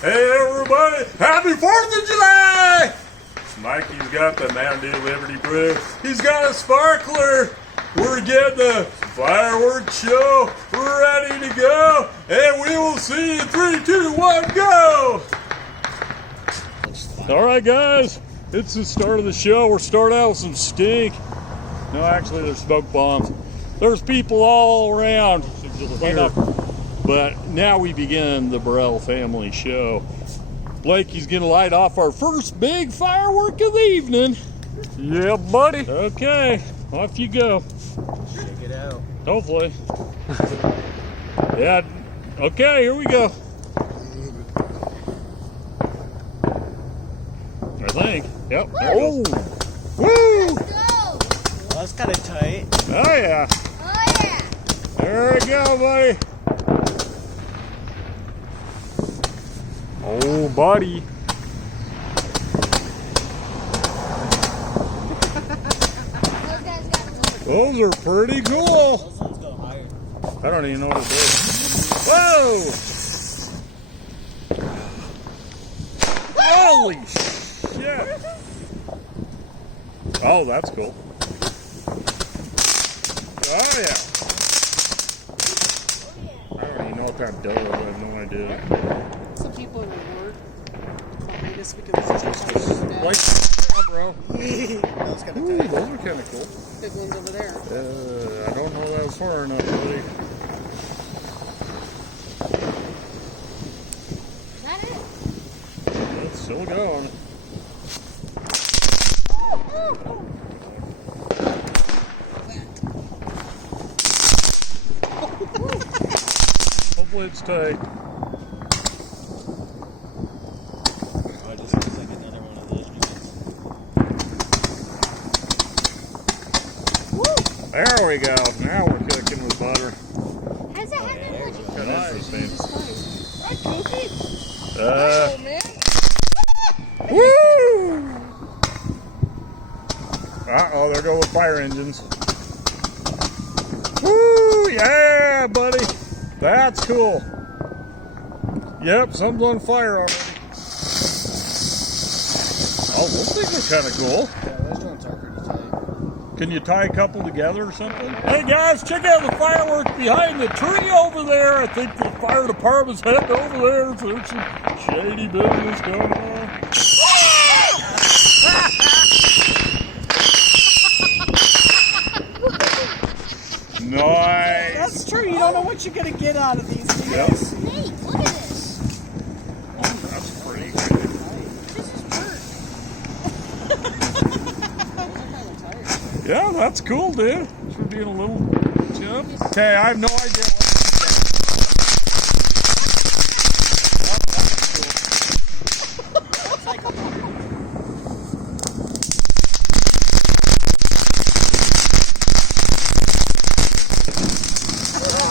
Hey everybody, happy 4th of July! Mikey's got the Mountain Dew Liberty Brew. He's got a sparkler. We're getting the fireworks show. We're ready to go. And we will see you in 3, 2, 1, go! Alright guys, it's the start of the show. We're starting out with some stink. No, actually there's smoke bombs. There's people all around. But now we begin the Burrell family show. Blakey's gonna light off our first big firework of the evening. Yeah, buddy. Okay, off you go. Check it out. Hopefully. Yeah, okay, here we go. I think. Yep. There it goes. Woo! Let's go! Well, that's kind of tight. Oh, yeah. Oh yeah! There we go, buddy. Oh, buddy. Those guys got Those are pretty cool. Those ones go higher. I don't even know what it is. Whoa! Holy shit! Oh, that's cool. Oh, yeah. I don't even know what that does. I have no idea. Some people in the ward called us because it's just Like, yeah, bro. Those kind of Ooh, tight. those are kind of cool. big ones over there. I don't know that was far enough, buddy. Is that it? It's still going. Hopefully it's tight. Oh, just looks like another one of those joints. There we go. Now we're cooking with butter. How's that have that much? That's interesting. Right, Goofy? Uh, Oh, man. woo! Uh-oh, there go the fire engines. Woo! Yeah, buddy. That's cool. Yep, something's on fire already. Oh, those things are kind of cool. Yeah, those joints are pretty tight. Can you tie a couple together or something? Hey guys, check out the fireworks behind the tree over there. I think the fire department's heading over there. So there's some shady business going on. Nice. That's true. You don't know what you're going to get out of these. Do you? Yep. Snake, look at this. That's pretty. This is dirt. Yeah, that's cool, dude. For being a little chub. Okay, I have no idea what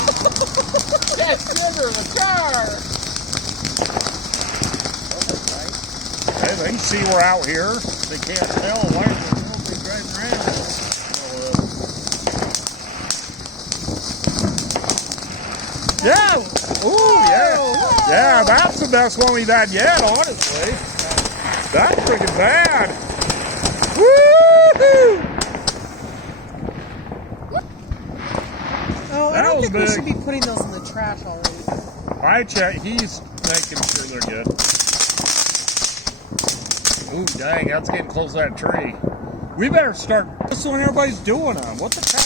That's sugar in the car. hey, they can see we're out here. They can't tell why they're driving around. Yeah! Ooh, yeah! Yeah, that's the best one we've had yet, honestly. That's freaking bad. Woo-hoo! Oh, I That don't was think we big. should be putting those in the trash already. I check. He's making sure they're good. Ooh, dang, that's getting close to that tree. We better start this when everybody's doing them. What the heck?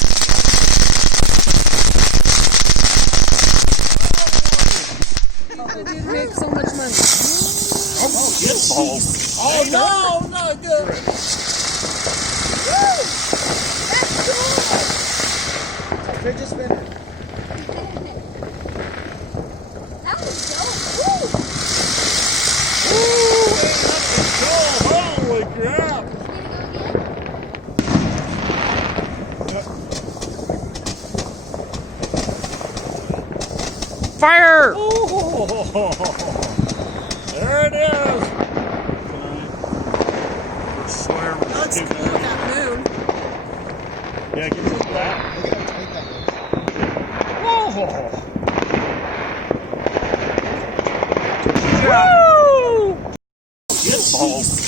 They did make so much money. Oh, get balls. Oh, no, not good. Woo! That's Fidget spinner. cool! That was dope! Woo! Ooh, hey, that's cool. Holy crap. Fire! Oh, there it is. That's cool with that moon. Yeah, get this back. Look at how tight that is. Whoa! Woo! Balls.